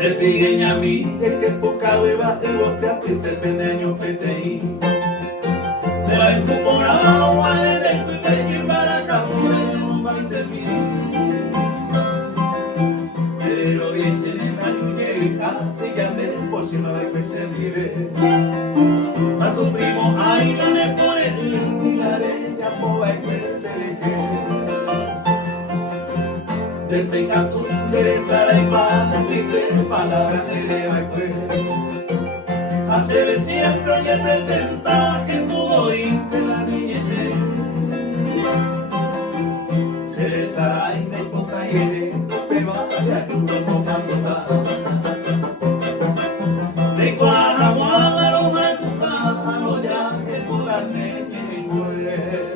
Se trigueña a mí, es que poca beba de bote a pete el peneño PTI. De la incorporado a él, de pequeño para acá, por no va a servir. Pero dice en la niñeja, si ya te por si no hay que se vive. A su primo, ahí no le pone y la areña, poba y que se le desde canto endereza la imagen de palabras de recuerdo. Hace siempre y representa que tú oíste la niñez. Se deshará y me toca y me va a ayudar con facultad. De Guanajuato a los mexicanos ya que con la niñez y mujer.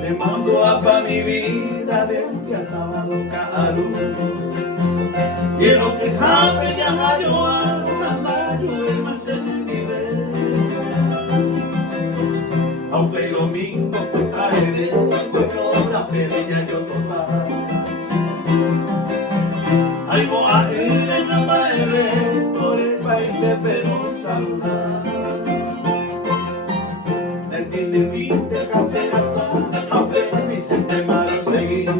Te mando a pa' mi vida de un día sábado caro. Y lo que jamás ya yo a mayo el más en nivel. Aunque el domingo pues caeré, con la pedilla yo tomar. Algo a él en la madre, por el país de Perú saludar. De ti de mí te casé siempre malo seguir.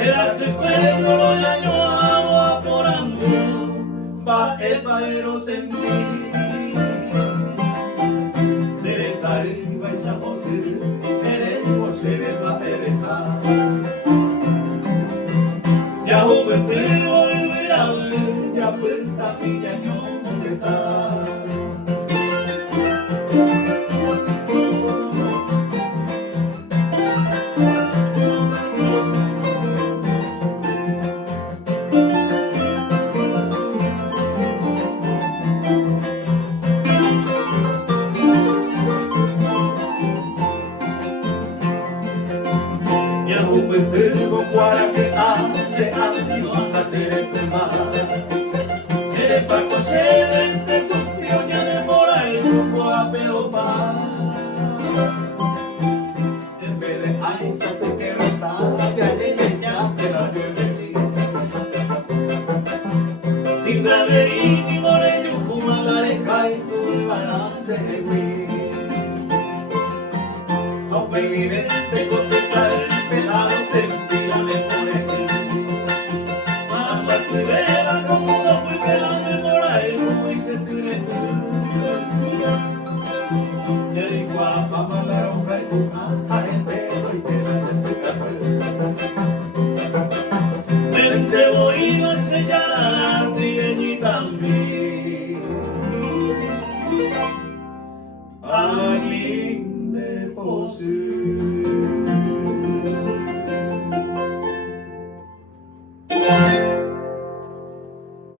Era que cuando lo ya yo amo aporando, va el paero sentir. Eres arriba y esa José, eres José del Bajereja. Ya juguete volver a ver, ya puesta mi año donde está. Tengo para que hace años a hacer el tomar. El paco se ve entre sus pioñas de mora y poco a peopar. En vez de Aiza se quedó tarde, ayer ya te la llueve. Sin Braverín y Morello, Juma, Lareja y tu balance de Wii. Aunque mi mente